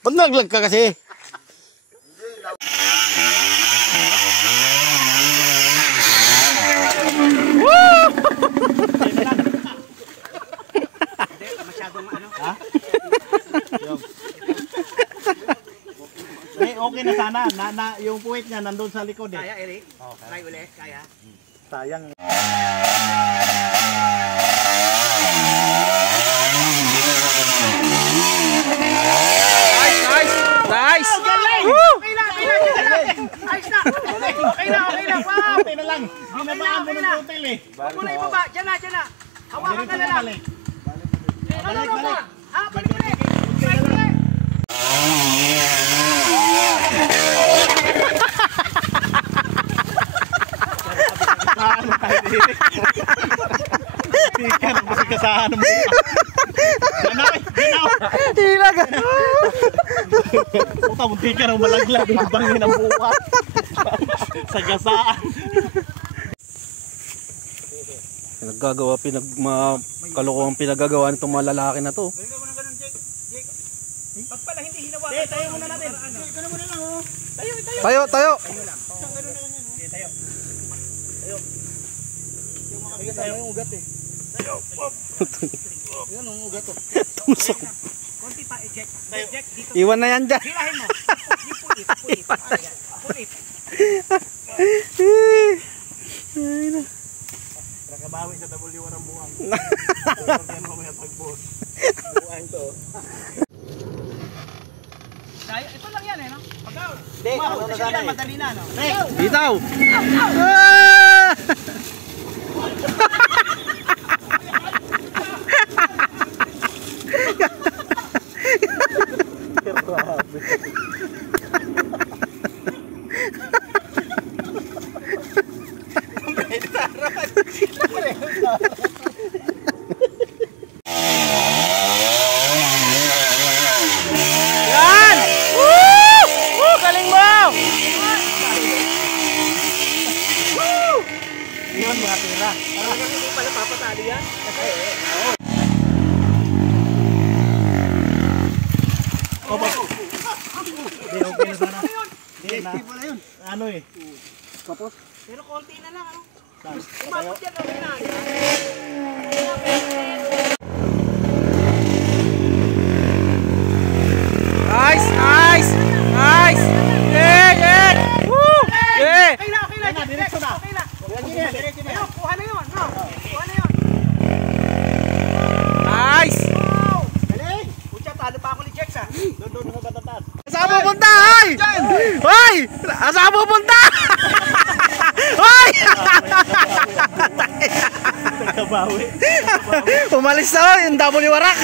Ba't naglag ka kasi? Masyadong ano? Ha? Okay na sana. Yung puwit niya nandun sa likod eh. Kaya, Eric? Okay. Try ulit, kaya? Sayang. Nice! Galing! Okay na! Ayos na! Okay na! Wow! Okay na lang. Binabaan mo ng hotel eh. Huwag mo na ibaba. Diyan na. Hawakan ka na lang. Balik. Balik ulit. Try ulit. Tikan ang kasikasahan mo. Ganaw! Hilag! Puta mo, tikan ang malaglag. Bangin ang buwa. Sa gasaan. Kalokohang pinagagawa nitong mga lalaki na to. Pag pala hindi hinawakan. Tayo muna natin. Ito na muna lang oh. Tayo! Tayo. Yung ugat eh. Yan ang ugat oh. Tusok. Konti pa, eject dito. Iwan na yan dyan. Hilahin mo. Pulit. Ay na. Nakabawi sa W warang buwang. Yan mamaya pag-boss. Buwang to. Ito lang yan eh, no? Pagaw. Hindi, ano na sana eh. Madali na, no? Bitaw! Ah! Yan! Woo! Woo! Galing mo! Woo! Yun mga tira. Hindi pala papatali yan. Hindi, okay na sana. Hindi pala yun. Ano eh. Tapos? Pero konti na lang, ano? Tayo. Umabot yan, okay na. Nice! Yeah! Woo! Yeah! Okay na. Diretso na. Okay na. Diretso na. Ayun, kuha na yun, no? Kuha na yun. Nice! Wow! Galing! Pucha, talo pa ako ni Jex, ha? Doon sa batatas. Saan pupunta? Hoy! Hoy! Saan pupunta? Hoy! Nagkabawi. Umalis na, yung damo ni Warak.